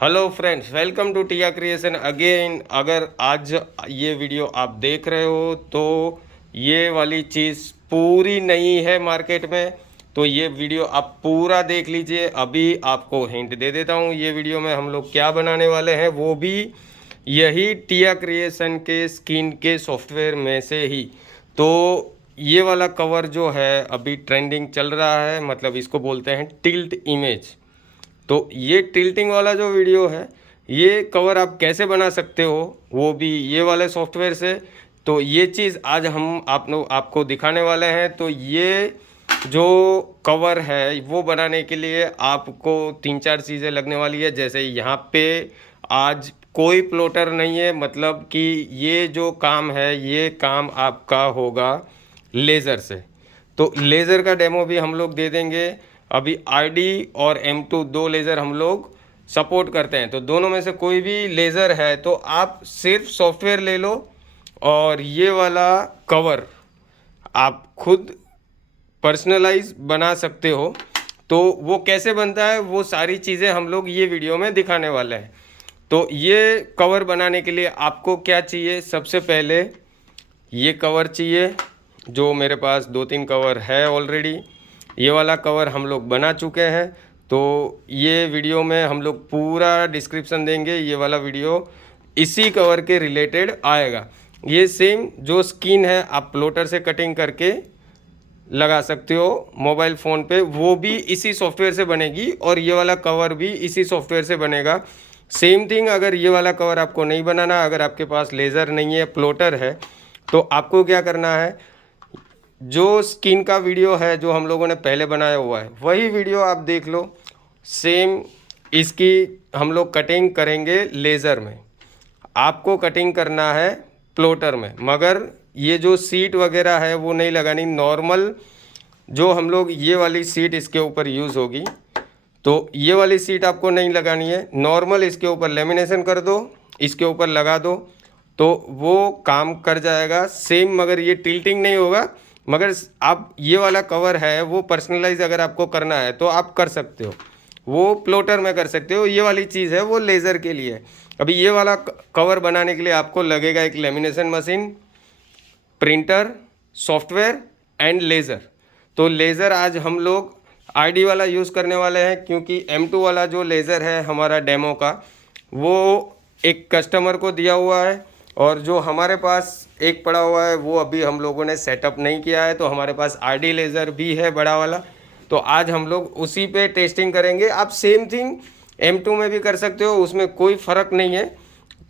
Hello friends, welcome to Tia creation again. अगर आज ये वीडियो आप देख रहे हो तो ये वाली चीज़ पूरी नई है मार्केट में, तो ये वीडियो आप पूरा देख लीजिए। अभी आपको हिंट दे देता हूँ, ये वीडियो में हम लोग क्या बनाने वाले हैं, वो भी यही टिया क्रिएशन के स्किन के सॉफ्टवेयर में से ही। तो ये वाला कवर जो है अभी ट्रेंडिंग चल रहा है, मतलब इसको बोलते हैं टिल्ट इमेज। तो ये टिल्टिंग वाला जो वीडियो है, ये कवर आप कैसे बना सकते हो, वो भी ये वाले सॉफ्टवेयर से। तो ये चीज़ आज हम आपको दिखाने वाले हैं। तो ये जो कवर है वो बनाने के लिए आपको 3-4 चीज़ें लगने वाली है। जैसे यहाँ पे आज कोई प्लॉटर नहीं है, मतलब कि ये जो काम है ये काम आपका होगा लेज़र से। तो लेज़र का डेमो भी हम लोग दे देंगे। अभी आरडी और M2 दो लेज़र हम लोग सपोर्ट करते हैं, तो दोनों में से कोई भी लेज़र है तो आप सिर्फ सॉफ्टवेयर ले लो और ये वाला कवर आप खुद पर्सनलाइज बना सकते हो। तो वो कैसे बनता है वो सारी चीज़ें हम लोग ये वीडियो में दिखाने वाले हैं। तो ये कवर बनाने के लिए आपको क्या चाहिए, सबसे पहले ये कवर चाहिए, जो मेरे पास 2-3 कवर है ऑलरेडी। ये वाला कवर हम लोग बना चुके हैं, तो ये वीडियो में हम लोग पूरा डिस्क्रिप्शन देंगे। ये वाला वीडियो इसी कवर के रिलेटेड आएगा। ये सेम जो स्किन है आप प्लॉटर से कटिंग करके लगा सकते हो मोबाइल फ़ोन पे, वो भी इसी सॉफ्टवेयर से बनेगी और ये वाला कवर भी इसी सॉफ्टवेयर से बनेगा। सेम थिंग, अगर ये वाला कवर आपको नहीं बनाना, अगर आपके पास लेज़र नहीं है, प्लॉटर है, तो आपको क्या करना है, जो स्किन का वीडियो है जो हम लोगों ने पहले बनाया हुआ है वही वीडियो आप देख लो। सेम इसकी हम लोग कटिंग करेंगे लेज़र में, आपको कटिंग करना है प्लॉटर में, मगर ये जो सीट वगैरह है वो नहीं लगानी। नॉर्मल जो हम लोग ये वाली सीट इसके ऊपर यूज़ होगी, तो ये वाली सीट आपको नहीं लगानी है। नॉर्मल इसके ऊपर लेमिनेशन कर दो, इसके ऊपर लगा दो, तो वो काम कर जाएगा सेम। मगर ये टिल्टिंग नहीं होगा। मगर आप ये वाला कवर है वो पर्सनलाइज अगर आपको करना है तो आप कर सकते हो, वो प्लॉटर में कर सकते हो। ये वाली चीज़ है वो लेज़र के लिए है। अभी ये वाला कवर बनाने के लिए आपको लगेगा एक lamination machine, printer, software and laser. तो लेज़र आज हम लोग आरडी वाला यूज़ करने वाले हैं, क्योंकि M2 वाला जो लेज़र है हमारा डेमो का, वो एक कस्टमर को दिया हुआ है और जो हमारे पास एक पड़ा हुआ है वो अभी हम लोगों ने सेटअप नहीं किया है। तो हमारे पास आरडी लेज़र भी है बड़ा वाला, तो आज हम लोग उसी पे टेस्टिंग करेंगे। आप सेम थिंग M2 में भी कर सकते हो, उसमें कोई फ़र्क नहीं है।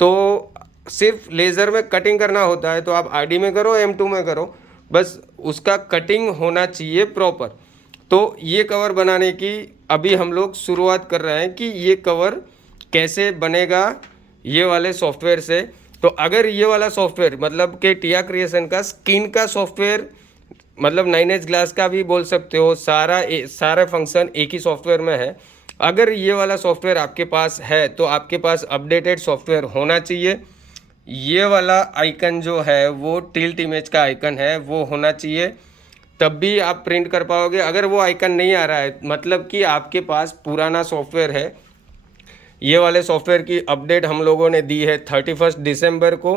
तो सिर्फ लेज़र में कटिंग करना होता है, तो आप आरडी में करो, M2 में करो, बस उसका कटिंग होना चाहिए प्रॉपर। तो ये कवर बनाने की अभी हम लोग शुरुआत कर रहे हैं कि ये कवर कैसे बनेगा ये वाले सॉफ्टवेयर से। तो अगर ये वाला सॉफ्टवेयर मतलब कि टिया क्रिएशन का स्किन का सॉफ्टवेयर, मतलब 9H ग्लास का भी बोल सकते हो, सारा फंक्शन एक ही सॉफ्टवेयर में है। अगर ये वाला सॉफ्टवेयर आपके पास है तो आपके पास अपडेटेड सॉफ्टवेयर होना चाहिए। ये वाला आइकन जो है वो टिल्ट इमेज का आइकन है, वो होना चाहिए, तब भी आप प्रिंट कर पाओगे। अगर वो आइकन नहीं आ रहा है मतलब कि आपके पास पुराना सॉफ्टवेयर है। ये वाले सॉफ्टवेयर की अपडेट हम लोगों ने दी है 31 दिसंबर को,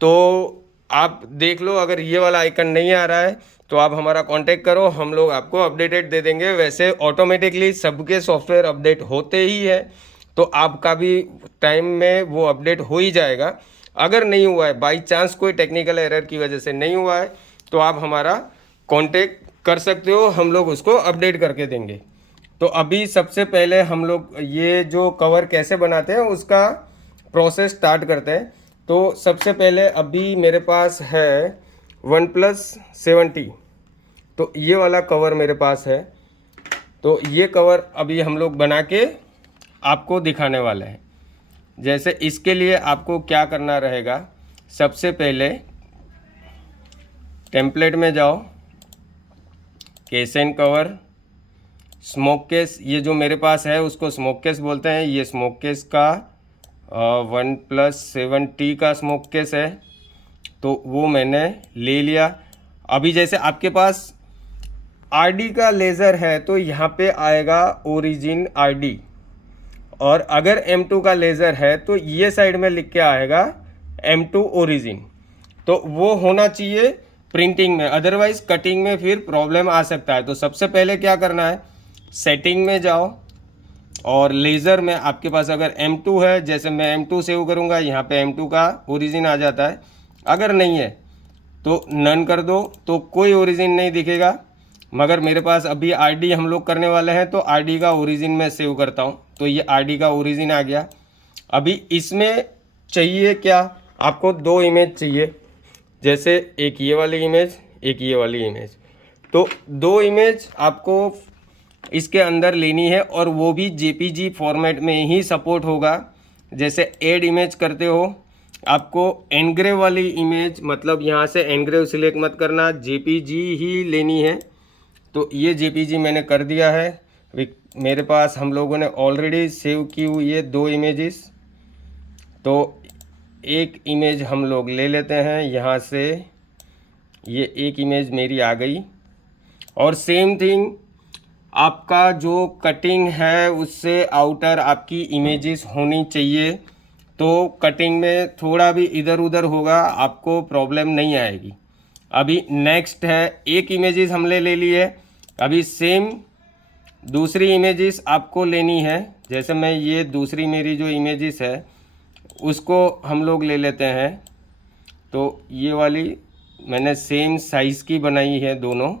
तो आप देख लो। अगर ये वाला आइकन नहीं आ रहा है तो आप हमारा कांटेक्ट करो, हम लोग आपको अपडेटेड दे देंगे। वैसे ऑटोमेटिकली सबके सॉफ्टवेयर अपडेट होते ही है, तो आपका भी टाइम में वो अपडेट हो ही जाएगा। अगर नहीं हुआ है, बाई चांस कोई टेक्निकल एरर की वजह से नहीं हुआ है, तो आप हमारा कांटेक्ट कर सकते हो, हम लोग उसको अपडेट करके देंगे। तो अभी सबसे पहले हम लोग ये जो कवर कैसे बनाते हैं उसका प्रोसेस स्टार्ट करते हैं। तो सबसे पहले अभी मेरे पास है OnePlus 70, तो ये वाला कवर मेरे पास है। तो ये कवर अभी हम लोग बना के आपको दिखाने वाले हैं। जैसे इसके लिए आपको क्या करना रहेगा, सबसे पहले टेम्पलेट में जाओ, case and cover, smoke case, ये जो मेरे पास है उसको स्मोक केस बोलते हैं। ये स्मोक केस का OnePlus 70 का स्मोक केस है, तो वो मैंने ले लिया। अभी जैसे आपके पास आरडी का लेज़र है तो यहाँ पे आएगा ओरिजिन आरडी, और अगर M2 का लेज़र है तो ये साइड में लिख के आएगा M2 ओरिजिन, तो वो होना चाहिए प्रिंटिंग में, अदरवाइज कटिंग में फिर प्रॉब्लम आ सकता है। तो सबसे पहले क्या करना है, सेटिंग में जाओ और लेज़र में आपके पास अगर M2 है, जैसे मैं M2 सेव करूँगा, यहाँ पे M2 का ओरिजिन आ जाता है। अगर नहीं है तो नन कर दो, तो कोई ओरिजिन नहीं दिखेगा। मगर मेरे पास अभी RD हम लोग करने वाले हैं, तो RD का ओरिजिन मैं सेव करता हूँ। तो ये RD का ओरिजिन आ गया। अभी इसमें चाहिए क्या, आपको 2 इमेज चाहिए, जैसे एक ये वाली इमेज, एक ये वाली इमेज। तो 2 इमेज आपको इसके अंदर लेनी है और वो भी JPG फॉर्मेट में ही सपोर्ट होगा। जैसे ऐड इमेज करते हो, आपको एनग्रेव वाली इमेज, मतलब यहाँ से एनग्रेव सिलेक्ट मत करना, JPG ही लेनी है। तो ये JPG मैंने कर दिया है। अभी मेरे पास हम लोगों ने ऑलरेडी सेव की हुई है 2 इमेजेस। तो एक इमेज हम लोग ले लेते हैं यहाँ से, ये एक इमेज मेरी आ गई। और सेम थिंग, आपका जो कटिंग है उससे आउटर आपकी इमेजेस होनी चाहिए, तो कटिंग में थोड़ा भी इधर उधर होगा आपको प्रॉब्लम नहीं आएगी। अभी नेक्स्ट है, एक इमेजेस हमने ले ली है, अभी सेम दूसरी इमेजेस आपको लेनी है। जैसे मैं ये दूसरी मेरी जो इमेजेस है उसको हम लोग ले लेते हैं। तो ये वाली मैंने सेम साइज़ की बनाई है दोनों,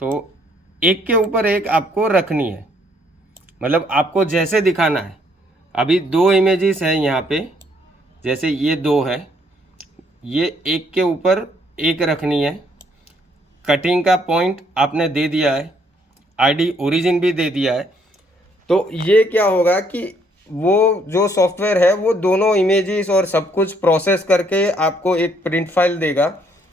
तो एक के ऊपर एक आपको रखनी है, मतलब आपको जैसे दिखाना है। अभी 2 इमेजेस हैं यहाँ पे, जैसे ये 2 है, ये एक के ऊपर एक रखनी है। कटिंग का पॉइंट आपने दे दिया है, RD ओरिजिन भी दे दिया है। तो ये क्या होगा कि वो जो सॉफ्टवेयर है वो दोनों इमेजेस और सब कुछ प्रोसेस करके आपको एक प्रिंट फाइल देगा,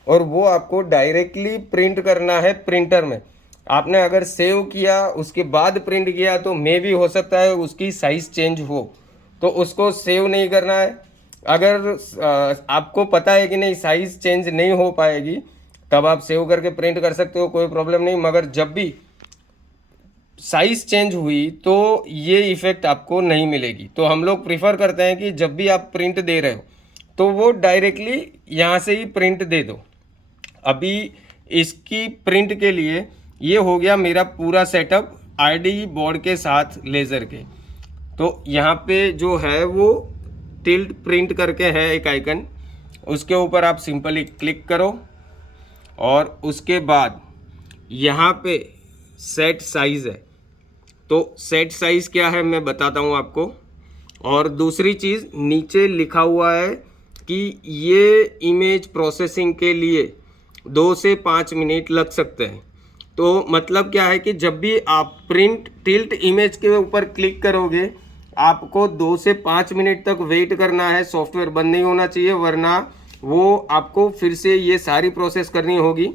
और वो आपको डायरेक्टली प्रिंट करना है प्रिंटर में। आपने अगर सेव किया उसके बाद प्रिंट किया तो मे भी हो सकता है उसकी साइज़ चेंज हो, तो उसको सेव नहीं करना है। अगर आपको पता है कि नहीं साइज़ चेंज नहीं हो पाएगी, तब आप सेव करके प्रिंट कर सकते हो, कोई प्रॉब्लम नहीं। मगर जब भी साइज़ चेंज हुई तो ये इफ़ेक्ट आपको नहीं मिलेगी। तो हम लोग प्रिफर करते हैं कि जब भी आप प्रिंट दे रहे हो तो वो डायरेक्टली यहाँ से ही प्रिंट दे दो। अभी इसकी प्रिंट के लिए ये हो गया मेरा पूरा सेटअप RD बोर्ड के साथ लेज़र के। तो यहाँ पे जो है वो टिल्ट प्रिंट करके है एक आइकन, उसके ऊपर आप सिंपली क्लिक करो और उसके बाद यहाँ पे सेट साइज़ है। तो सेट साइज़ क्या है मैं बताता हूँ आपको। और दूसरी चीज़, नीचे लिखा हुआ है कि ये इमेज प्रोसेसिंग के लिए 2 से 5 मिनट लग सकते हैं। तो मतलब क्या है कि जब भी आप प्रिंट टिल्ट इमेज के ऊपर क्लिक करोगे, आपको 2 से 5 मिनट तक वेट करना है। सॉफ्टवेयर बंद नहीं होना चाहिए, वरना वो आपको फिर से ये सारी प्रोसेस करनी होगी।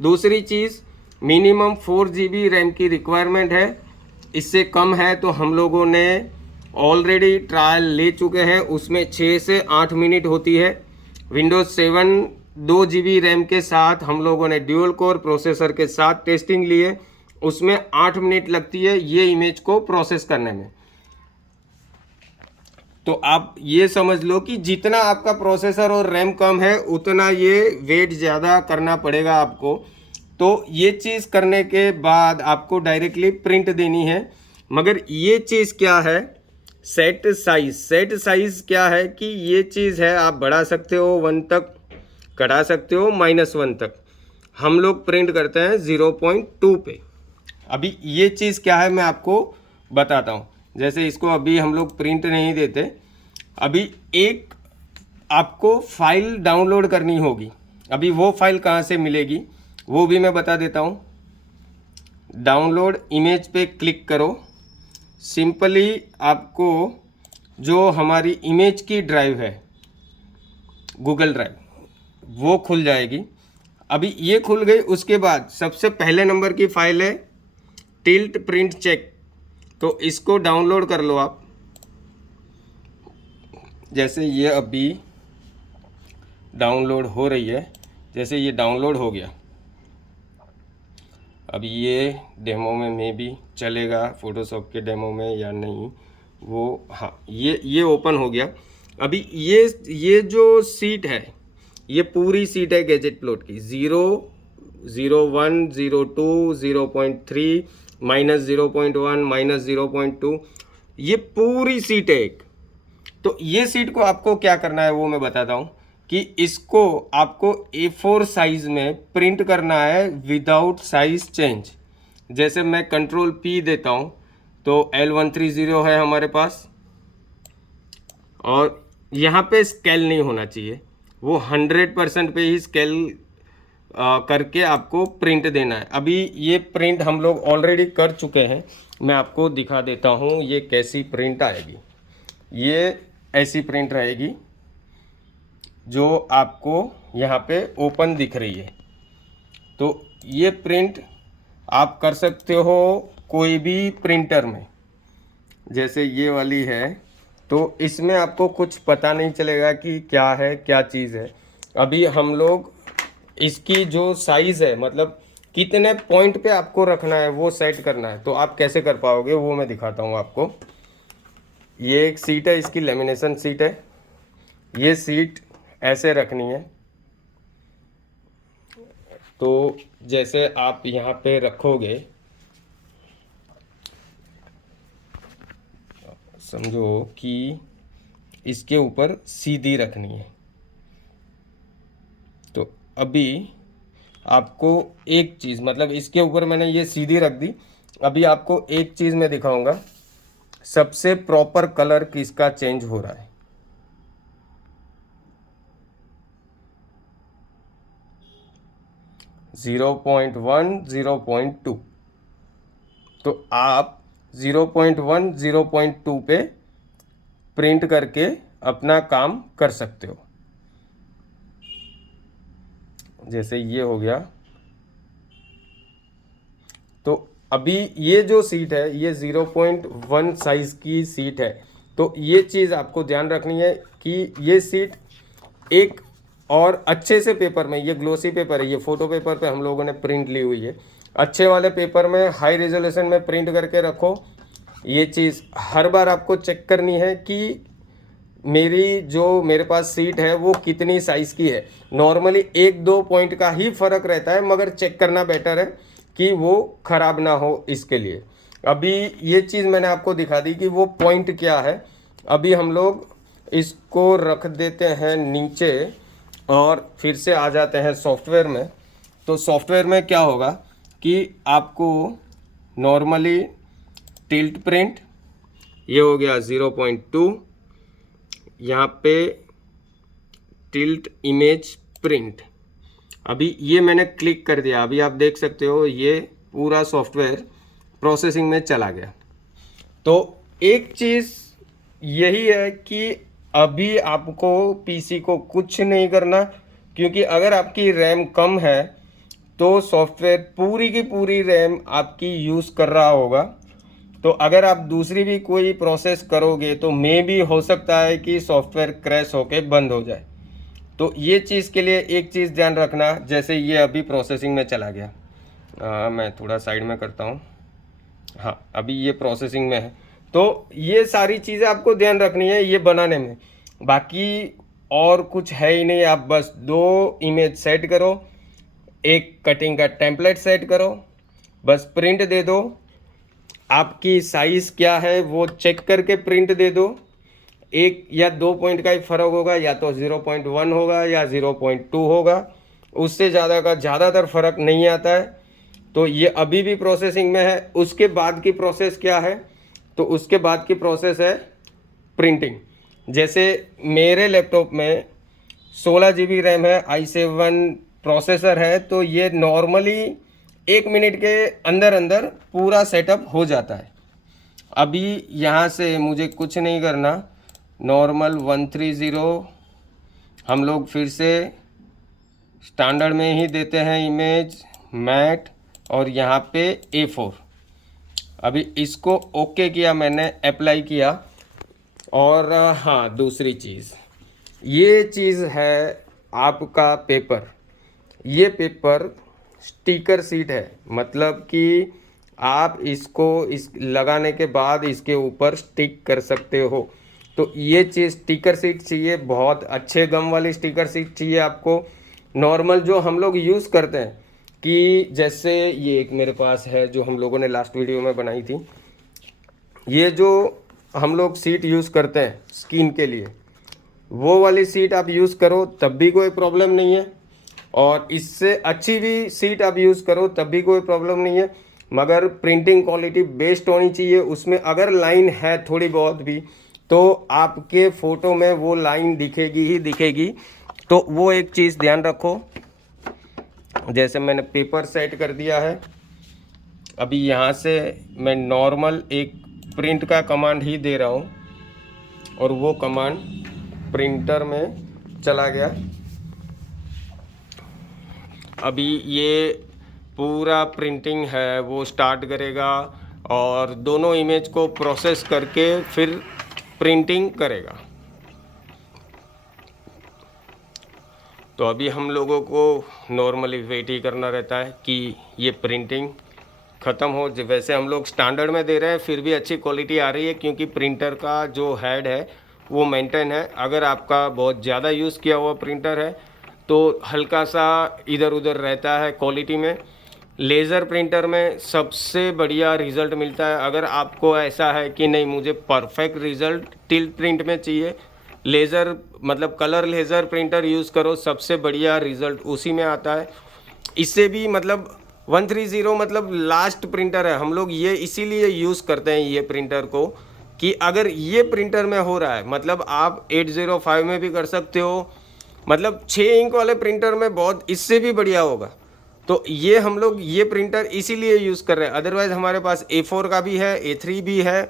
दूसरी चीज़, मिनिमम 4 GB रैम की रिक्वायरमेंट है, इससे कम है तो हम लोगों ने ऑलरेडी ट्रायल ले चुके हैं, उसमें 6 से 8 मिनट होती है। विंडोज़ 7 2 GB रैम के साथ हम लोगों ने ड्यूल कोर प्रोसेसर के साथ टेस्टिंग लिए, उसमें 8 मिनट लगती है ये इमेज को प्रोसेस करने में। तो आप ये समझ लो कि जितना आपका प्रोसेसर और रैम कम है उतना ये वेट ज़्यादा करना पड़ेगा आपको। तो ये चीज़ करने के बाद आपको डायरेक्टली प्रिंट देनी है। मगर ये चीज़ क्या है, सेट साइज़। सेट साइज़ क्या है कि ये चीज़ है, आप बढ़ा सकते हो 1 तक, घटा सकते हो -1 तक। हम लोग प्रिंट करते हैं 0.2 पे। अभी ये चीज़ क्या है मैं आपको बताता हूँ। जैसे इसको अभी हम लोग प्रिंट नहीं देते, अभी एक आपको फाइल डाउनलोड करनी होगी। अभी वो फाइल कहाँ से मिलेगी वो भी मैं बता देता हूँ। डाउनलोड इमेज पे क्लिक करो, सिंपली आपको जो हमारी इमेज की ड्राइव है गूगल ड्राइव वो खुल जाएगी। अभी ये खुल गई, उसके बाद सबसे पहले नंबर की फाइल है टिल्ट प्रिंट चेक, तो इसको डाउनलोड कर लो आप। जैसे ये अभी डाउनलोड हो रही है, जैसे ये डाउनलोड हो गया, अब ये डेमो में भी चलेगा फोटोशॉप के डेमो में या नहीं वो, हाँ ये ओपन हो गया। अभी ये जो सीट है ये पूरी सीट है गैजेट प्लॉट की, 0, 0.1, 0.2, 0.3, -0.1, -0.2, ये पूरी सीट है एक। तो ये सीट को आपको क्या करना है वो मैं बताता हूँ कि इसको आपको A4 साइज में प्रिंट करना है विदाउट साइज चेंज। जैसे मैं Ctrl+P देता हूँ तो L130 है हमारे पास, और यहाँ पे स्केल नहीं होना चाहिए, वो 100% पे ही स्केल करके आपको प्रिंट देना है। अभी ये प्रिंट हम लोग ऑलरेडी कर चुके हैं, मैं आपको दिखा देता हूँ ये कैसी प्रिंट आएगी। ये ऐसी प्रिंट रहेगी जो आपको यहाँ पे ओपन दिख रही है। तो ये प्रिंट आप कर सकते हो कोई भी प्रिंटर में, जैसे ये वाली है तो इसमें आपको कुछ पता नहीं चलेगा कि क्या है क्या चीज़ है। अभी हम लोग इसकी जो साइज़ है, मतलब कितने पॉइंट पे आपको रखना है वो सेट करना है, तो आप कैसे कर पाओगे वो मैं दिखाता हूँ आपको। ये एक सीट है, इसकी लेमिनेशन सीट है, ये सीट ऐसे रखनी है। तो जैसे आप यहाँ पे रखोगे, समझो कि इसके ऊपर सीधी रखनी है। तो अभी आपको एक चीज़, मतलब इसके ऊपर मैंने ये सीधी रख दी। अभी आपको एक चीज़ मैं दिखाऊंगा, सबसे प्रॉपर कलर किसका चेंज हो रहा है। जीरो 0.1, 0.2, तो आप 0.1, 0.2 पे प्रिंट करके अपना काम कर सकते हो। जैसे ये हो गया। तो अभी ये जो सीट है ये 0.1 साइज की सीट है। तो ये चीज़ आपको ध्यान रखनी है कि ये सीट एक और अच्छे से पेपर में, ये ग्लोसी पेपर है, ये फोटो पेपर पे हम लोगों ने प्रिंट ली हुई है, अच्छे वाले पेपर में हाई रेजोल्यूशन में प्रिंट करके रखो। ये चीज़ हर बार आपको चेक करनी है कि मेरे पास सीट है वो कितनी साइज़ की है। नॉर्मली 1-2 पॉइंट का ही फ़र्क रहता है, मगर चेक करना बेटर है कि वो ख़राब ना हो इसके लिए। अभी ये चीज़ मैंने आपको दिखा दी कि वो पॉइंट क्या है। अभी हम लोग इसको रख देते हैं नीचे और फिर से आ जाते हैं सॉफ्टवेयर में। तो सॉफ्टवेयर में क्या होगा कि आपको नॉर्मली टिल्ट प्रिंट, ये हो गया 0.2, यहाँ पे टिल्ट इमेज प्रिंट, अभी ये मैंने क्लिक कर दिया। अभी आप देख सकते हो ये पूरा सॉफ्टवेयर प्रोसेसिंग में चला गया। तो एक चीज़ यही है कि अभी आपको पीसी को कुछ नहीं करना, क्योंकि अगर आपकी रैम कम है तो सॉफ्टवेयर पूरी की पूरी रैम आपकी यूज़ कर रहा होगा। तो अगर आप दूसरी भी कोई प्रोसेस करोगे तो मे भी हो सकता है कि सॉफ्टवेयर क्रैश होके बंद हो जाए। तो ये चीज़ के लिए एक चीज़ ध्यान रखना, जैसे ये अभी प्रोसेसिंग में चला गया, मैं थोड़ा साइड में करता हूँ। हाँ, अभी ये प्रोसेसिंग में है। तो ये सारी चीज़ें आपको ध्यान रखनी है ये बनाने में, बाकी और कुछ है ही नहीं। आप बस 2 इमेज सेट करो, एक कटिंग का टेम्पलेट सेट करो, बस प्रिंट दे दो। आपकी साइज़ क्या है वो चेक करके प्रिंट दे दो। 1 या 2 पॉइंट का ही फ़र्क होगा, या तो 0.1 होगा या 0.2 होगा, उससे ज़्यादा का ज़्यादातर फ़र्क नहीं आता है। तो ये अभी भी प्रोसेसिंग में है। उसके बाद की प्रोसेस क्या है, तो उसके बाद की प्रोसेस है प्रिंटिंग। जैसे मेरे लैपटॉप में 16 GB रैम है, i7 प्रोसेसर है, तो ये नॉर्मली 1 मिनट के अंदर अंदर पूरा सेटअप हो जाता है। अभी यहाँ से मुझे कुछ नहीं करना, नॉर्मल 130 हम लोग फिर से स्टैंडर्ड में ही देते हैं इमेज मैट, और यहाँ पे A4। अभी इसको ओके किया मैंने, अप्लाई किया। और हाँ, दूसरी चीज़, ये चीज़ है आपका पेपर। ये पेपर स्टिकर सीट है, मतलब कि आप इसको इस लगाने के बाद इसके ऊपर स्टिक कर सकते हो। तो ये चीज़ स्टिकर सीट चाहिए, बहुत अच्छे गम वाली स्टिकर सीट चाहिए आपको। नॉर्मल जो हम लोग यूज़ करते हैं कि जैसे ये एक मेरे पास है जो हम लोगों ने लास्ट वीडियो में बनाई थी, ये जो हम लोग सीट यूज़ करते हैं स्किन के लिए, वो वाली सीट आप यूज़ करो तब भी कोई प्रॉब्लम नहीं है, और इससे अच्छी भी सीट आप यूज़ करो तब भी कोई प्रॉब्लम नहीं है। मगर प्रिंटिंग क्वालिटी बेस्ट होनी चाहिए। उसमें अगर लाइन है थोड़ी बहुत भी तो आपके फ़ोटो में वो लाइन दिखेगी ही दिखेगी। तो वो एक चीज़ ध्यान रखो। जैसे मैंने पेपर सेट कर दिया है, अभी यहाँ से मैं नॉर्मल एक प्रिंट का कमांड ही दे रहा हूँ और वो कमांड प्रिंटर में चला गया। अभी ये पूरा प्रिंटिंग है वो स्टार्ट करेगा और दोनों इमेज को प्रोसेस करके फिर प्रिंटिंग करेगा। तो अभी हम लोगों को नॉर्मली वेट ही करना रहता है कि ये प्रिंटिंग ख़त्म हो। वैसे हम लोग स्टैंडर्ड में दे रहे हैं, फिर भी अच्छी क्वालिटी आ रही है क्योंकि प्रिंटर का जो हेड है वो मेंटेन है। अगर आपका बहुत ज़्यादा यूज़ किया हुआ प्रिंटर है तो हल्का सा इधर उधर रहता है क्वालिटी में। लेज़र प्रिंटर में सबसे बढ़िया रिज़ल्ट मिलता है। अगर आपको ऐसा है कि नहीं मुझे परफेक्ट रिज़ल्ट टिल्ट प्रिंट में चाहिए, लेज़र मतलब कलर लेज़र प्रिंटर यूज़ करो, सबसे बढ़िया रिज़ल्ट उसी में आता है। इससे भी मतलब 130 मतलब लास्ट प्रिंटर है। हम लोग ये इसीलिए यूज़ करते हैं ये प्रिंटर को कि अगर ये प्रिंटर में हो रहा है मतलब आप 805 में भी कर सकते हो, मतलब 6 इंक वाले प्रिंटर में बहुत इससे भी बढ़िया होगा। तो ये हम लोग ये प्रिंटर इसीलिए यूज़ कर रहे हैं। अदरवाइज़ हमारे पास A4 का भी है, A3 भी है,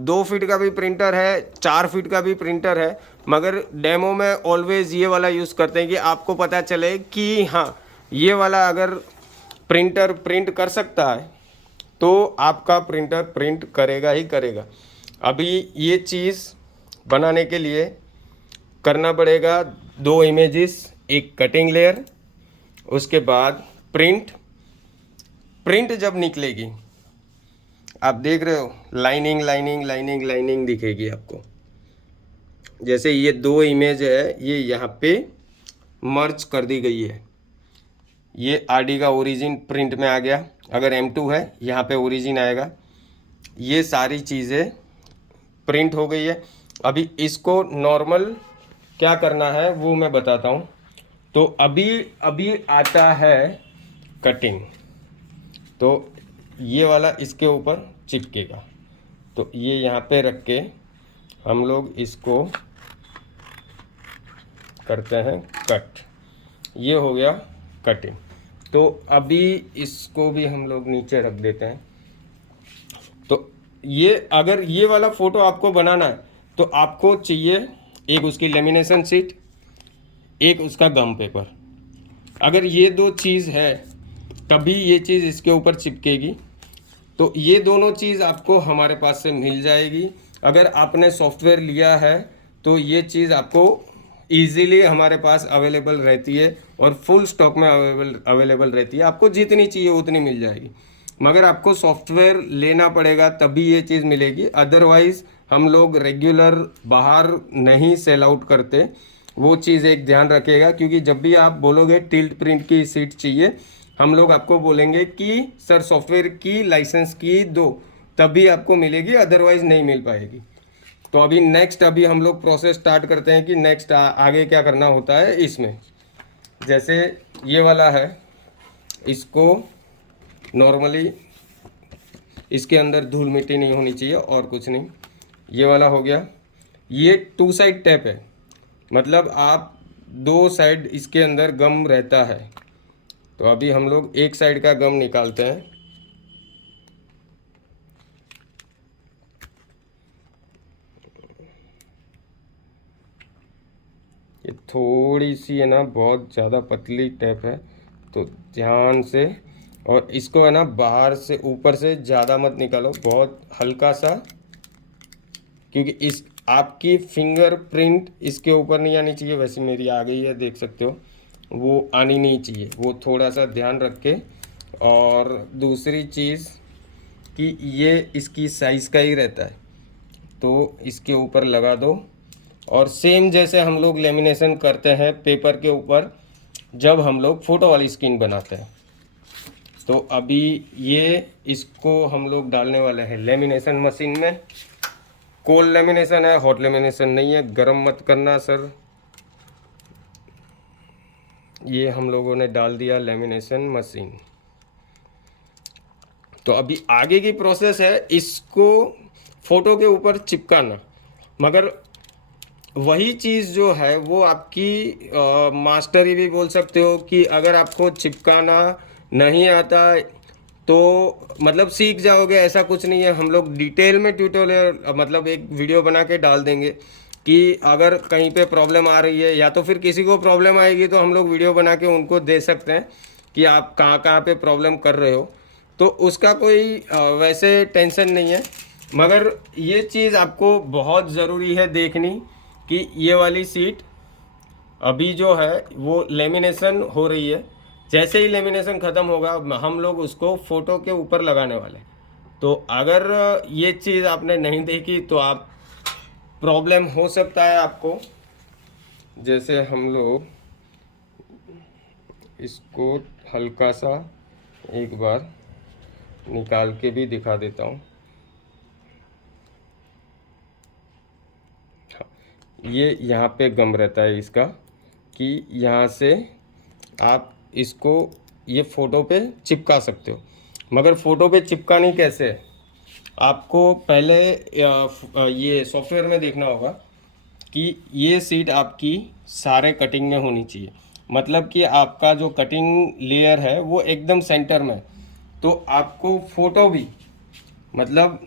2 फीट का भी प्रिंटर है, 4 फीट का भी प्रिंटर है। मगर डेमो में ऑलवेज़ ये वाला यूज़ करते हैं कि आपको पता चले कि हाँ ये वाला अगर प्रिंटर प्रिंट कर सकता है तो आपका प्रिंटर प्रिंट करेगा ही करेगा। अभी ये चीज़ बनाने के लिए करना पड़ेगा 2 इमेजेस, एक कटिंग लेयर, उसके बाद प्रिंट जब निकलेगी आप देख रहे हो लाइनिंग लाइनिंग लाइनिंग लाइनिंग दिखेगी आपको। जैसे ये 2 इमेज है ये यहाँ पे मर्ज कर दी गई है। ये आरडी का ओरिजिन प्रिंट में आ गया। अगर M2 है यहाँ पे ओरिजिन आएगा। ये सारी चीज़ें प्रिंट हो गई है। अभी इसको नॉर्मल क्या करना है वो मैं बताता हूँ। तो अभी आता है कटिंग। तो ये वाला इसके ऊपर चिपकेगा। तो ये यहाँ पे रख के हम लोग इसको करते हैं कट। ये हो गया कटिंग। तो अभी इसको भी हम लोग नीचे रख देते हैं। तो ये अगर ये वाला फ़ोटो आपको बनाना है तो आपको चाहिए एक उसकी लेमिनेशन शीट, एक उसका गम पेपर। अगर ये 2 चीज़ है तभी ये चीज़ इसके ऊपर चिपकेगी। तो ये दोनों चीज़ आपको हमारे पास से मिल जाएगी। अगर आपने सॉफ्टवेयर लिया है तो ये चीज़ आपको ईज़िली हमारे पास अवेलेबल रहती है और फुल स्टॉक में अवेलेबल रहती है। आपको जितनी चाहिए उतनी मिल जाएगी, मगर आपको सॉफ्टवेयर लेना पड़ेगा तभी ये चीज़ मिलेगी। अदरवाइज़ हम लोग रेगुलर बाहर नहीं सेल आउट करते। वो चीज़ एक ध्यान रखिएगा, क्योंकि जब भी आप बोलोगे टिल्ट प्रिंट की सीट चाहिए, हम लोग आपको बोलेंगे कि सर सॉफ्टवेयर की लाइसेंस की दो, तभी आपको मिलेगी, अदरवाइज़ नहीं मिल पाएगी। तो अभी नेक्स्ट अभी हम लोग प्रोसेस स्टार्ट करते हैं कि नेक्स्ट आगे क्या करना होता है। इसमें जैसे ये वाला है, इसको नॉर्मली इसके अंदर धूल मिट्टी नहीं होनी चाहिए और कुछ नहीं। ये वाला हो गया। ये 2 साइड टैप है, मतलब आप 2 साइड इसके अंदर गम रहता है। तो अभी हम लोग एक साइड का गम निकालते हैं। ये थोड़ी सी है ना बहुत ज़्यादा पतली टैप है, तो ध्यान से, और इसको है ना बाहर से ऊपर से ज़्यादा मत निकालो, बहुत हल्का सा, क्योंकि इस आपकी फिंगरप्रिंट इसके ऊपर नहीं आनी चाहिए। वैसे मेरी आ गई है, देख सकते हो। वो आनी नहीं चाहिए, वो थोड़ा सा ध्यान रख के। और दूसरी चीज़ कि ये इसकी साइज़ का ही रहता है, तो इसके ऊपर लगा दो। और सेम जैसे हम लोग लेमिनेशन करते हैं पेपर के ऊपर जब हम लोग फ़ोटो वाली स्क्रीन बनाते हैं, तो अभी ये इसको हम लोग डालने वाले हैं लेमिनेशन मशीन में। कोल्ड लेमिनेशन है, हॉट लेमिनेशन नहीं है, गरम मत करना सर। ये हम लोगों ने डाल दिया लेमिनेशन मशीन। तो अभी आगे की प्रोसेस है इसको फ़ोटो के ऊपर चिपकाना। मगर वही चीज़ जो है वो आपकी मास्टरी भी बोल सकते हो कि अगर आपको चिपकाना नहीं आता तो मतलब सीख जाओगे, ऐसा कुछ नहीं है। हम लोग डिटेल में ट्यूटोरियल मतलब एक वीडियो बना के डाल देंगे कि अगर कहीं पे प्रॉब्लम आ रही है या तो फिर किसी को प्रॉब्लम आएगी तो हम लोग वीडियो बना के उनको दे सकते हैं कि आप कहाँ कहाँ पे प्रॉब्लम कर रहे हो। तो उसका कोई वैसे टेंशन नहीं है। मगर ये चीज़ आपको बहुत ज़रूरी है देखनी कि ये वाली सीट अभी जो है वो लेमिनेशन हो रही है। जैसे ही लेमिनेशन ख़त्म होगा हम लोग उसको फ़ोटो के ऊपर लगाने वाले। तो अगर ये चीज़ आपने नहीं देखी तो आप प्रॉब्लम हो सकता है आपको। जैसे हम लोग इसको हल्का सा एक बार निकाल के भी दिखा देता हूँ। ये यहाँ पे गम रहता है इसका कि यहाँ से आप इसको ये फ़ोटो पे चिपका सकते हो। मगर फ़ोटो पे चिपकानी कैसे है, आपको पहले ये सॉफ्टवेयर में देखना होगा कि ये सीट आपकी सारे कटिंग में होनी चाहिए। मतलब कि आपका जो कटिंग लेयर है वो एकदम सेंटर में। तो आपको फ़ोटो भी मतलब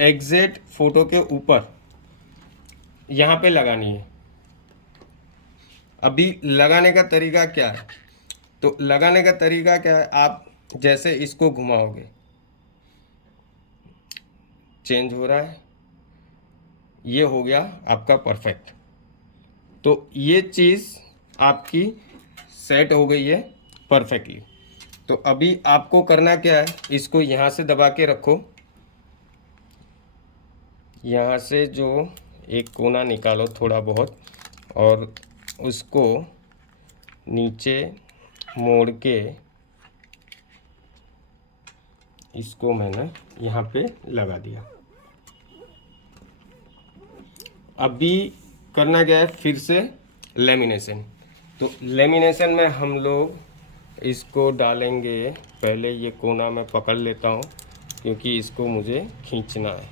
एग्जैक्ट फ़ोटो के ऊपर यहाँ पे लगानी है। अभी लगाने का तरीका क्या है, तो लगाने का तरीका क्या है, आप जैसे इसको घुमाओगे चेंज हो रहा है, ये हो गया आपका परफेक्ट। तो ये चीज़ आपकी सेट हो गई है परफेक्टली। तो अभी आपको करना क्या है, इसको यहाँ से दबा के रखो। यहाँ से जो एक कोना निकालो थोड़ा बहुत और उसको नीचे मोड़ के इसको मैंने यहाँ पे लगा दिया। अभी करना क्या है, फिर से लेमिनेशन। तो लेमिनेशन में हम लोग इसको डालेंगे। पहले ये कोना में पकड़ लेता हूँ क्योंकि इसको मुझे खींचना है।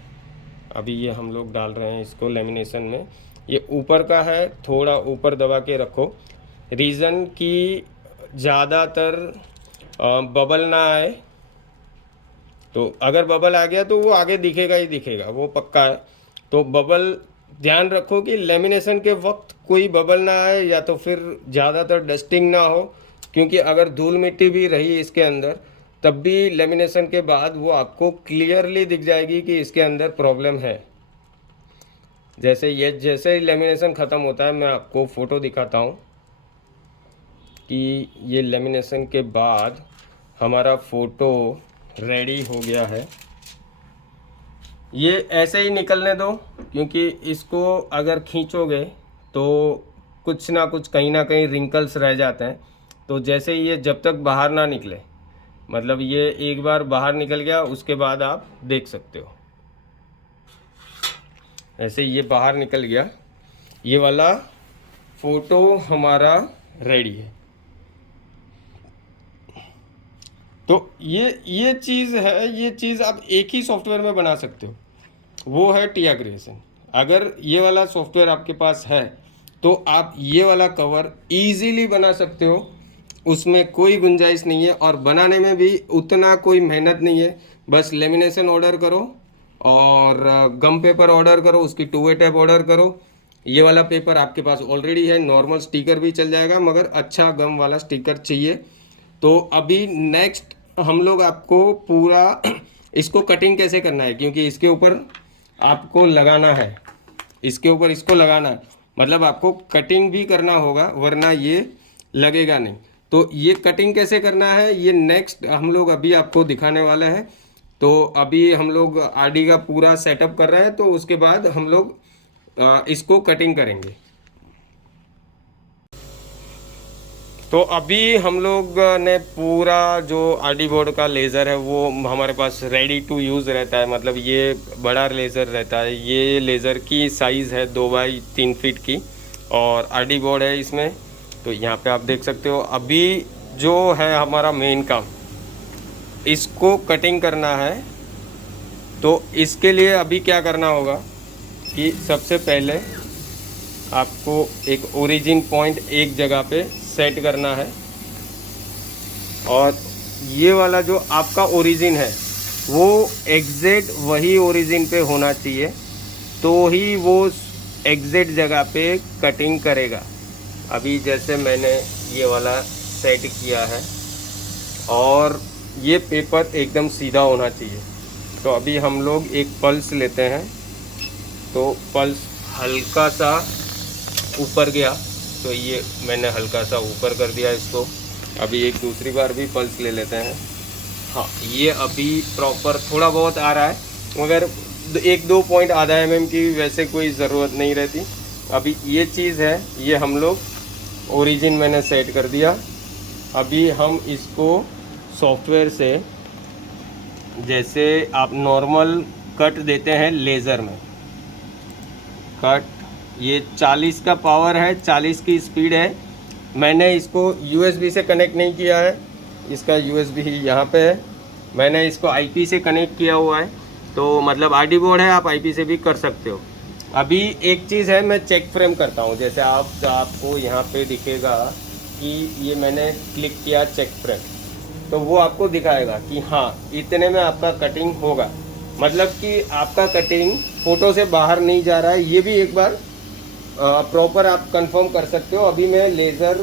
अभी ये हम लोग डाल रहे हैं इसको लेमिनेशन में। ये ऊपर का है, थोड़ा ऊपर दबा के रखो। रीज़न कि ज़्यादातर बबल ना आए। तो अगर बबल आ गया तो वो आगे दिखेगा ही दिखेगा, वो पक्का है। तो बबल ध्यान रखो कि लेमिनेशन के वक्त कोई बबल ना आए या तो फिर ज़्यादातर डस्टिंग ना हो, क्योंकि अगर धूल मिट्टी भी रही इसके अंदर तब भी लेमिनेशन के बाद वो आपको क्लियरली दिख जाएगी कि इसके अंदर प्रॉब्लम है। जैसे ही लेमिनेशन ख़त्म होता है मैं आपको फ़ोटो दिखाता हूँ कि ये लेमिनेशन के बाद हमारा फ़ोटो रेडी हो गया है। ये ऐसे ही निकलने दो, क्योंकि इसको अगर खींचोगे तो कुछ ना कुछ कहीं ना कहीं रिंकल्स रह जाते हैं। तो जैसे ये जब तक बाहर ना निकले, मतलब ये एक बार बाहर निकल गया उसके बाद आप देख सकते हो। ऐसे ये बाहर निकल गया, ये वाला फ़ोटो हमारा रेडी है। तो ये चीज़ है, ये चीज़ आप एक ही सॉफ्टवेयर में बना सकते हो, वो है टिया क्रिएशन। अगर ये वाला सॉफ्टवेयर आपके पास है तो आप ये वाला कवर इजीली बना सकते हो, उसमें कोई गुंजाइश नहीं है। और बनाने में भी उतना कोई मेहनत नहीं है। बस लेमिनेशन ऑर्डर करो और गम पेपर ऑर्डर करो, उसकी 2A टेप ऑर्डर करो। ये वाला पेपर आपके पास ऑलरेडी है, नॉर्मल स्टिकर भी चल जाएगा मगर अच्छा गम वाला स्टिकर चाहिए। तो अभी नेक्स्ट हम लोग आपको पूरा इसको कटिंग कैसे करना है, क्योंकि इसके ऊपर आपको लगाना है, इसके ऊपर इसको लगाना है, मतलब आपको कटिंग भी करना होगा, वरना ये लगेगा नहीं। तो ये कटिंग कैसे करना है ये नेक्स्ट हम लोग अभी आपको दिखाने वाले हैं। तो अभी हम लोग आरडी का पूरा सेटअप कर रहे हैं, तो उसके बाद हम लोग इसको कटिंग करेंगे। तो अभी हम लोग ने पूरा जो आरडी बोर्ड का लेज़र है वो हमारे पास रेडी टू यूज़ रहता है, मतलब ये बड़ा लेज़र रहता है। ये लेज़र की साइज़ है 2 बाई 3 फीट की और आरडी बोर्ड है इसमें। तो यहाँ पे आप देख सकते हो। अभी जो है हमारा मेन काम, इसको कटिंग करना है। तो इसके लिए अभी क्या करना होगा कि सबसे पहले आपको एक ओरिजिन पॉइंट एक जगह पे सेट करना है, और ये वाला जो आपका ओरिजिन है वो एग्जैक्ट वही ओरिजिन पे होना चाहिए, तो ही वो एग्जैक्ट जगह पे कटिंग करेगा। अभी जैसे मैंने ये वाला सेट किया है और ये पेपर एकदम सीधा होना चाहिए। तो अभी हम लोग एक पल्स लेते हैं। तो पल्स हल्का सा ऊपर गया, तो ये मैंने हल्का सा ऊपर कर दिया इसको। अभी एक दूसरी बार भी पल्स ले लेते हैं। हाँ, ये अभी प्रॉपर थोड़ा बहुत आ रहा है, मगर 1-2 पॉइंट आधा mm की वैसे कोई ज़रूरत नहीं रहती। अभी ये चीज़ है, ये हम लोग ओरिजिन मैंने सेट कर दिया। अभी हम इसको सॉफ्टवेयर से, जैसे आप नॉर्मल कट देते हैं लेज़र में कट, ये 40 का पावर है, 40 की स्पीड है। मैंने इसको USB से कनेक्ट नहीं किया है, इसका USB यहाँ पे है। मैंने इसको IP से कनेक्ट किया हुआ है, तो मतलब आरडी बोर्ड है, आप IP से भी कर सकते हो। अभी एक चीज़ है, मैं चेक फ्रेम करता हूँ। जैसे आपको यहाँ पे दिखेगा कि ये मैंने क्लिक किया चेक फ्रेम, तो वो आपको दिखाएगा कि हाँ इतने में आपका कटिंग होगा, मतलब कि आपका कटिंग फ़ोटो से बाहर नहीं जा रहा है। ये भी एक बार प्रॉपर आप कंफर्म कर सकते हो। अभी मैं लेज़र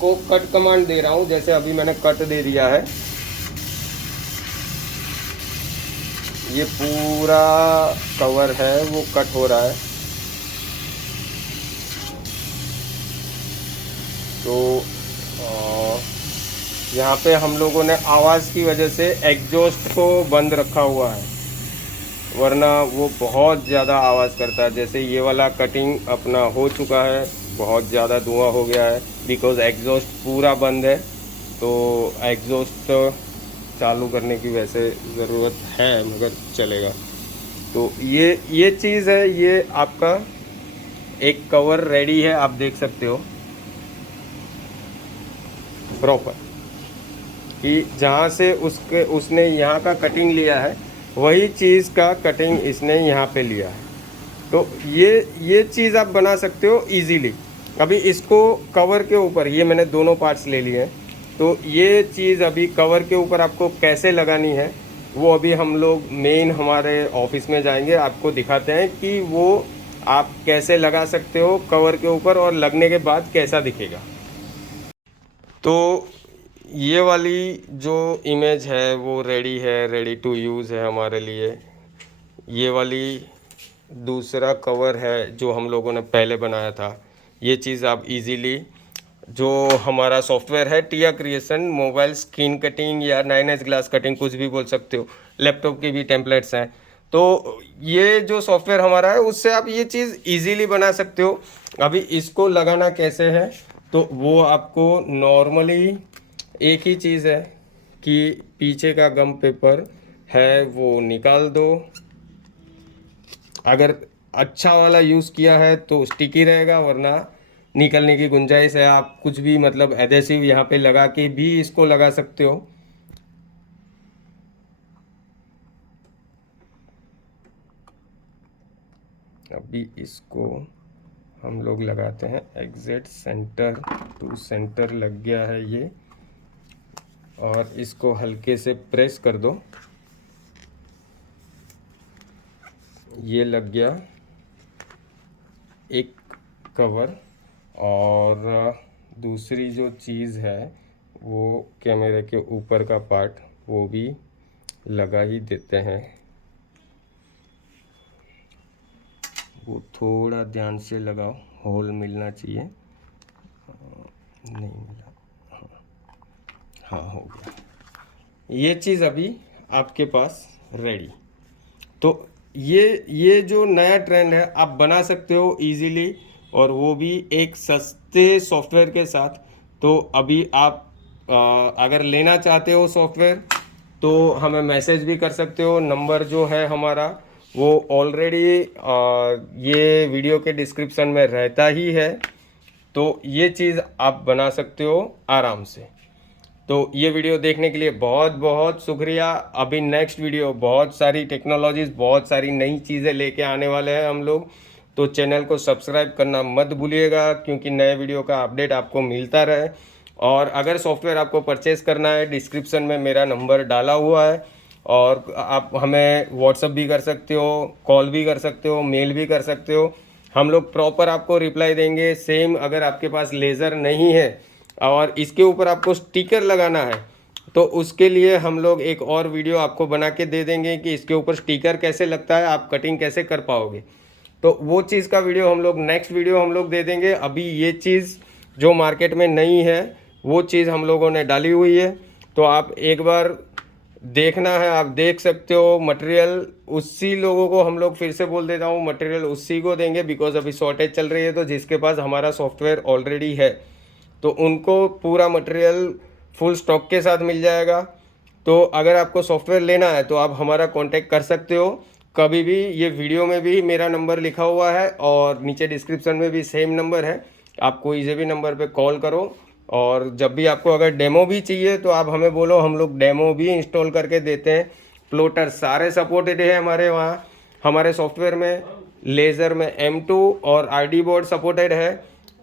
को कट कमांड दे रहा हूँ, जैसे अभी मैंने कट दे दिया है, ये पूरा कवर है वो कट हो रहा है। तो यहाँ पे हम लोगों ने आवाज़ की वजह से एग्जॉस्ट को बंद रखा हुआ है, वरना वो बहुत ज़्यादा आवाज़ करता है। जैसे ये वाला कटिंग अपना हो चुका है, बहुत ज़्यादा धुआं हो गया है, बिकॉज़ एग्जॉस्ट पूरा बंद है। तो एग्जॉस्ट चालू करने की वैसे ज़रूरत है, मगर चलेगा। तो ये चीज़ है, ये आपका एक कवर रेडी है, आप देख सकते हो प्रॉपर कि जहाँ से उसने यहाँ का कटिंग लिया है वही चीज़ का कटिंग इसने यहाँ पे लिया है। तो ये चीज़ आप बना सकते हो इजीली। अभी इसको कवर के ऊपर, ये मैंने दोनों पार्ट्स ले लिए हैं, तो ये चीज़ अभी कवर के ऊपर आपको कैसे लगानी है वो अभी हम लोग मेन हमारे ऑफिस में जाएंगे, आपको दिखाते हैं कि वो आप कैसे लगा सकते हो कवर के ऊपर और लगने के बाद कैसा दिखेगा। तो ये वाली जो इमेज है वो रेडी है, रेडी टू यूज़ है हमारे लिए। ये वाली दूसरा कवर है जो हम लोगों ने पहले बनाया था। ये चीज़ आप इजीली, जो हमारा सॉफ्टवेयर है टिया क्रिएशन, मोबाइल स्क्रीन कटिंग या 9H ग्लास कटिंग कुछ भी बोल सकते हो, लैपटॉप की भी टेम्पलेट्स हैं। तो ये जो सॉफ्टवेयर हमारा है उससे आप ये चीज़ इजीली बना सकते हो। अभी इसको लगाना कैसे है, तो वो आपको नॉर्मली एक ही चीज़ है कि पीछे का गम पेपर है वो निकाल दो। अगर अच्छा वाला यूज़ किया है तो स्टिकी रहेगा, वरना निकलने की गुंजाइश है। आप कुछ भी मतलब एडेसिव यहाँ पे लगा के भी इसको लगा सकते हो। अभी इसको हम लोग लगाते हैं एग्जैक्ट सेंटर टू सेंटर, लग गया है ये। और इसको हल्के से प्रेस कर दो, ये लग गया एक कवर। और दूसरी जो चीज़ है वो कैमरे के ऊपर का पार्ट, वो भी लगा ही देते हैं। वो थोड़ा ध्यान से लगाओ, होल मिलना चाहिए। नहीं मिला, हाँ हो गया। ये चीज़ अभी आपके पास रेडी। तो ये जो नया ट्रेंड है आप बना सकते हो इजीली, और वो भी एक सस्ते सॉफ्टवेयर के साथ। तो अभी आप अगर लेना चाहते हो सॉफ्टवेयर तो हमें मैसेज भी कर सकते हो। नंबर जो है हमारा वो ऑलरेडी ये वीडियो के डिस्क्रिप्शन में रहता ही है। तो ये चीज़ आप बना सकते हो आराम से। तो ये वीडियो देखने के लिए बहुत बहुत शुक्रिया। अभी नेक्स्ट वीडियो बहुत सारी टेक्नोलॉजीज, बहुत सारी नई चीज़ें लेके आने वाले हैं हम लोग। तो चैनल को सब्सक्राइब करना मत भूलिएगा, क्योंकि नए वीडियो का अपडेट आपको मिलता रहे। और अगर सॉफ्टवेयर आपको परचेज़ करना है, डिस्क्रिप्शन में मेरा नंबर डाला हुआ है, और आप हमें व्हाट्सअप भी कर सकते हो, कॉल भी कर सकते हो, मेल भी कर सकते हो। हम लोग प्रॉपर आपको रिप्लाई देंगे। सेम अगर आपके पास लेज़र नहीं है और इसके ऊपर आपको स्टिकर लगाना है, तो उसके लिए हम लोग एक और वीडियो आपको बना के दे देंगे कि इसके ऊपर स्टिकर कैसे लगता है, आप कटिंग कैसे कर पाओगे। तो वो चीज़ का वीडियो हम लोग नेक्स्ट वीडियो हम लोग दे देंगे। अभी ये चीज़ जो मार्केट में नई है वो चीज़ हम लोगों ने डाली हुई है, तो आप एक बार देखना है, आप देख सकते हो। मटेरियल उसी लोगों को हम लोग, फिर से बोल देता हूँ, मटेरियल उसी को देंगे, बिकॉज अभी शॉर्टेज चल रही है। तो जिसके पास हमारा सॉफ्टवेयर ऑलरेडी है तो उनको पूरा मटेरियल फुल स्टॉक के साथ मिल जाएगा। तो अगर आपको सॉफ्टवेयर लेना है तो आप हमारा कांटेक्ट कर सकते हो कभी भी। ये वीडियो में भी मेरा नंबर लिखा हुआ है और नीचे डिस्क्रिप्शन में भी सेम नंबर है। आप कोई से भी नंबर पे कॉल करो, और जब भी आपको अगर डेमो भी चाहिए तो आप हमें बोलो, हम लोग डेमो भी इंस्टॉल करके देते हैं। प्लोटर सारे सपोर्टेड है हमारे वहाँ, हमारे सॉफ्टवेयर में। लेज़र में M2 और RD बोर्ड सपोर्टेड है।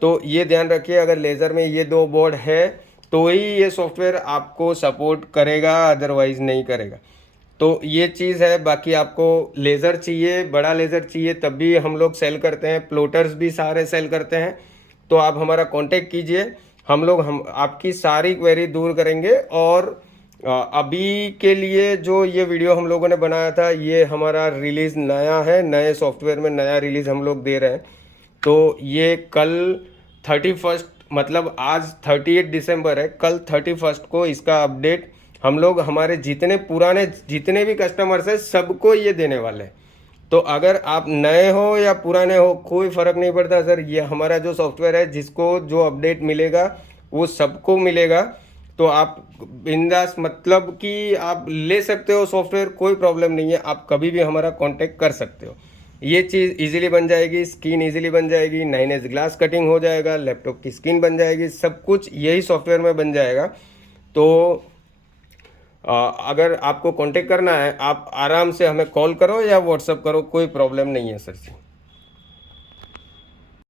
तो ये ध्यान रखिए, अगर लेज़र में ये 2 बोर्ड है तो ही ये सॉफ्टवेयर आपको सपोर्ट करेगा, अदरवाइज़ नहीं करेगा। तो ये चीज़ है। बाकी आपको लेज़र चाहिए, बड़ा लेज़र चाहिए, तब भी हम लोग सेल करते हैं। प्लोटर्स भी सारे सेल करते हैं। तो आप हमारा कांटेक्ट कीजिए, हम आपकी सारी क्वेरी दूर करेंगे। और अभी के लिए जो ये वीडियो हम लोगों ने बनाया था, ये हमारा रिलीज़ नया है, नए सॉफ्टवेयर में नया रिलीज़ हम लोग दे रहे हैं। तो ये कल 31, मतलब आज 38 दिसंबर है, कल 31 को इसका अपडेट हम लोग हमारे जितने भी कस्टमर्स हैं सबको ये देने वाले हैं। तो अगर आप नए हो या पुराने हो कोई फ़र्क नहीं पड़ता सर, ये हमारा जो सॉफ्टवेयर है, जिसको जो अपडेट मिलेगा वो सबको मिलेगा। तो आप बिंदास, मतलब कि आप ले सकते हो सॉफ्टवेयर, कोई प्रॉब्लम नहीं है। आप कभी भी हमारा कांटेक्ट कर सकते हो। ये चीज़ इजीली बन जाएगी, स्क्रीन इजीली बन जाएगी, 9H ग्लास कटिंग हो जाएगा, लैपटॉप की स्क्रीन बन जाएगी, सब कुछ यही सॉफ्टवेयर में बन जाएगा। तो अगर आपको कांटेक्ट करना है आप आराम से हमें कॉल करो या व्हाट्सअप करो, कोई प्रॉब्लम नहीं है सर जी।